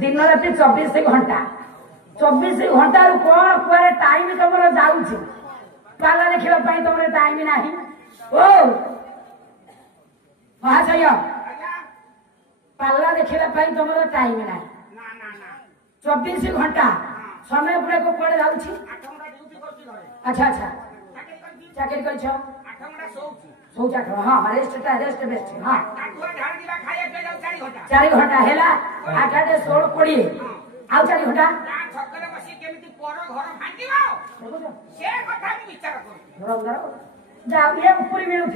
दिन राति 24 घंटा 24 घंटा कौन कुआरे टाइम तुम जाऊँ पाला देखा तुम टाइम ना ओ महाशय पाला देखा तुम टाइम ना 24 घंटा समय गुड़ा को कौन जाऊँ। अच्छा अच्छा चाकरी कर हाँ रेस्ट रेस्ट बेस्ट हाँ 4 घंटा है 8 16 20 आउ 4 घंटा मिलू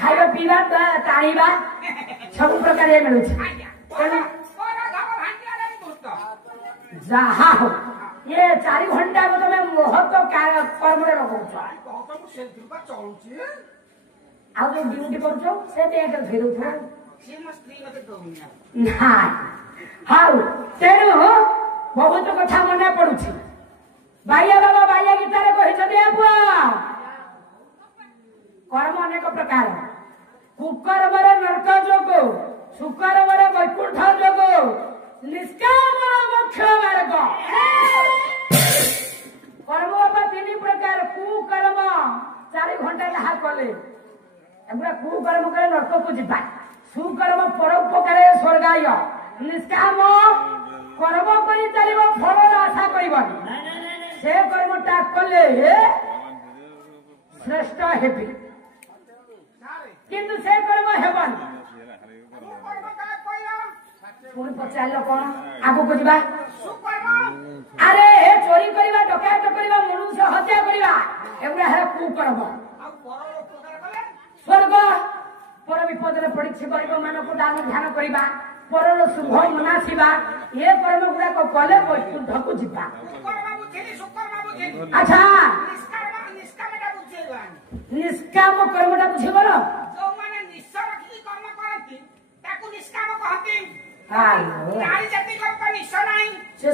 खाଇବା ପିଇବା ଟାଣିବା ସବୁ ପ୍ରକାର ମିଳୁଛି ଯାହା ହଉ ये 4 घंटा को तुम महत्व कर्म लगाऊच आ ड्यूटी कर हाँ तेणु बहुत कथा मन पड़ू बाइया बाबा बाइया गीतार कर्म अनेक प्रकार कुकर्म नरक जोग सुकर्म वैकुंठ जोग निष्काम मोक्ष मार्ग कर्म बाबा 3 प्रकार कुकर्म 4 घंटा जहाँ कले कुकर्म कले नरक को जीवा सुकर्म परोपकार स्वर्गाय निष्काम कर्म कर चलो फल आशा कर से कर्मटा कले श्रेष्ठ हेबी किंतु से कर्म हेबन पुणी पचार कौन आगू को जा अरे चोरी करवा डकैत करवा मनुष्य हत्या करवा एगुड़ा है कुकर्म स्वर्ग पर विपद पड़ी गरीब मान को दान ध्यान करवा पर शुभ मनासिबा ये कर्म गुड़ा को कले वैकुंठ को जीवा। अच्छा निष्काम कर्मटा बुझीगल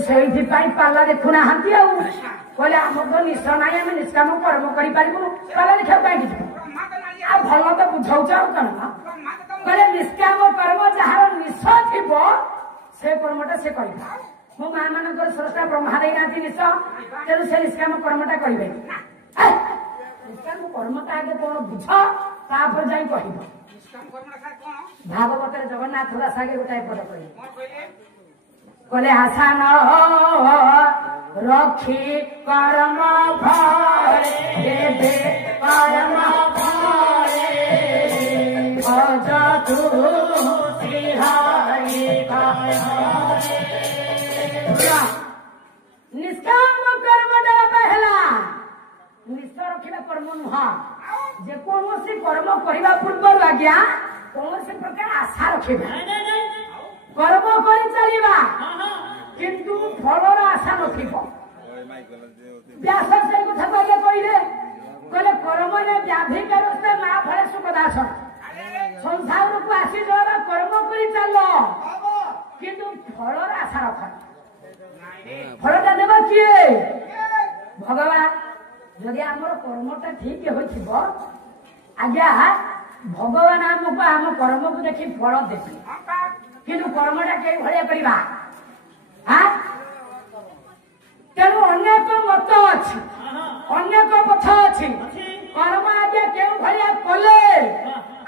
से पाला देखुना कहले आम तो निश ना आम निष्काम कर्म करूँ पाला देखा भल तो बुझाऊच कौन कहले निष्काम कर्म जार निश थी से कर्मटा से कर मो माँ मान स्रष्टा ब्रह्मा देना निश तेणु से निष्काम कर्मटा करेंगे निष्काम कर्मटा आगे कौन बुझ तापर जा कह भागवत जगन्नाथ दास आगे गोटाए पद कहले आशा न रखी कर्म भरे कर्म निष्काम कर्मटा पहला निष्ठ रखा कर्म नुह जेकोसी कर्म करने पूर्व आज्ञा कौन से प्रकार आशा रखे कर्म कर चलवा किंतु फलर आशा नथिब व्यास से कथा कहले कहले कर्म ने व्याधि करते माँ फले सुखदास संसार को आसी जावा कर्म कर चल किंतु फलर आशा रख फलटा देव किए भगवान जदि आमर कर्मटा ठीक हो आज्ञा भगवान आमको आम कर्म को देखी फल देखे किंतु कर्मटा कई भाया करवा तेणु अनेक मत अच्छी अनेक पथ अच्छी कर्म आज्ञा के भाया कले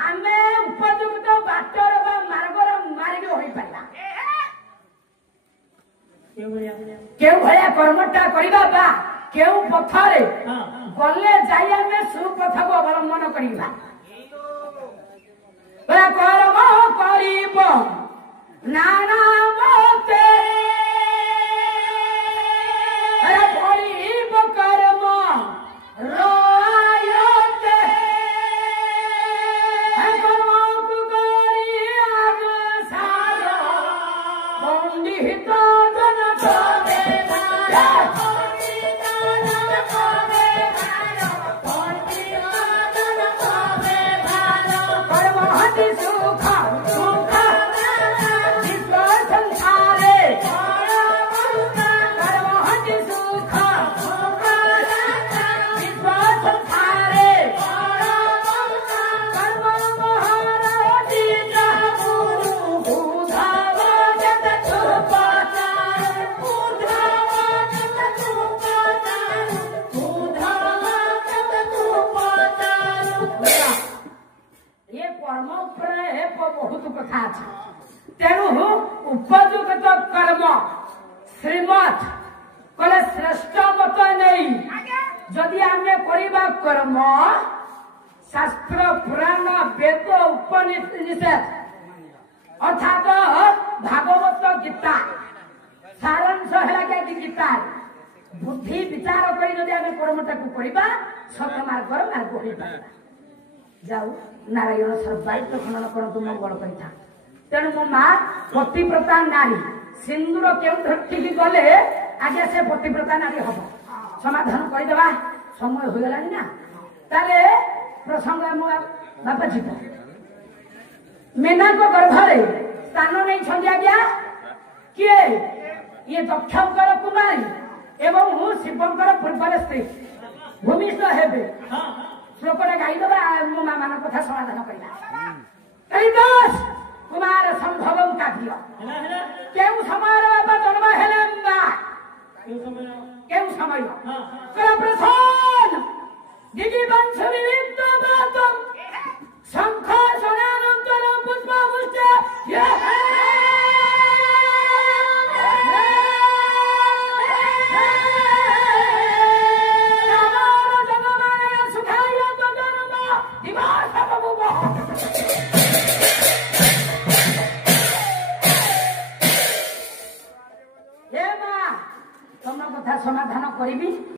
आम उपयुक्त बाटर मार्गर मार्ग हो पारा के भाया कर्मटा करवा केउ पथरे गले जाई आम सुपथ को अवलंबन करवा कर्म करिब नाना मते करिब कर्म रायते कर्म को करी आग सार पंडित जन କଥା ଅଛି। ତେଣୁ ଉପଯୁକ୍ତ କର୍ମ ଶ୍ରୀମତ୍ କହିଲେ ଶ୍ରେଷ୍ଠ ମତ ନେଇ ଯଦି ଆମେ କରିବା କର୍ମ ଶାସ୍ତ୍ର ପୁରାଣ ବେଦ ଉପନିଷଦ ଅର୍ଥାତ ଭାଗବତ ଗୀତା ସାରାଂଶ ହେଲା କି ଗୀତା ବୁଦ୍ଧି ବିଚାର କରି ଯଦି ଆମେ କର୍ମଟାକୁ କରିବା ସତ ମାର୍ଗର ମାର୍ଗ ହୋଇପାରିବା। ଯାଉ ନାରାୟଣ ସର୍ବାୟୁତ ଖଣ୍ଡନ କରନ୍ତୁ ମଙ୍ଗଳ କରିଥା। ତେଣୁ ମୋ ମା ପତିବ୍ରତା ନାରୀ ସିନ୍ଦୁର କେଉଁ ଠିକି ଗଲେ ଆଜ୍ଞା ସେ ପତିବ୍ରତା ନାରୀ ହବ। ସମାଧାନ କରିଦେବା ସମୟ ହୋଇଗଲାଣି ନା ତାହେଲେ ପ୍ରସଙ୍ଗ ଆମ ବାପା ଯିବ। ମୀନାଙ୍କ ଗର୍ଭରେ ସ୍ଥାନ ନେଇଛନ୍ତି ଆଜ୍ଞା କିଏ? ଇଏ ଦକ୍ଷଙ୍କର କୁମାରୀ ଏବଂ ଶିବଙ୍କର ପୂର୍ବର ସ୍ତ୍ରୀ ଭୂମିଷ୍ଠ ହେବେ। ଶ୍ଲୋକଟା ଗାଇଦେବା ମୋ ମା ମାନଙ୍କ କଥା ସମାଧାନ କରିବା। କୁମାର ସମ୍ଭବ କାବ୍ୟ କେଉଁ ସମୟର ବାପା ଜନ୍ମ ହେଲେ ମା କେଉଁ ସମୟ ପ୍ରଧାନ ଦିଦି ବଂଶ ବିବିଧ ଶଙ୍ଖ ସଣାନନ୍ତର ପୁଷ୍ପ ପୁଷ୍ପ ତମ କଥା ସମାଧାନ କରିବି।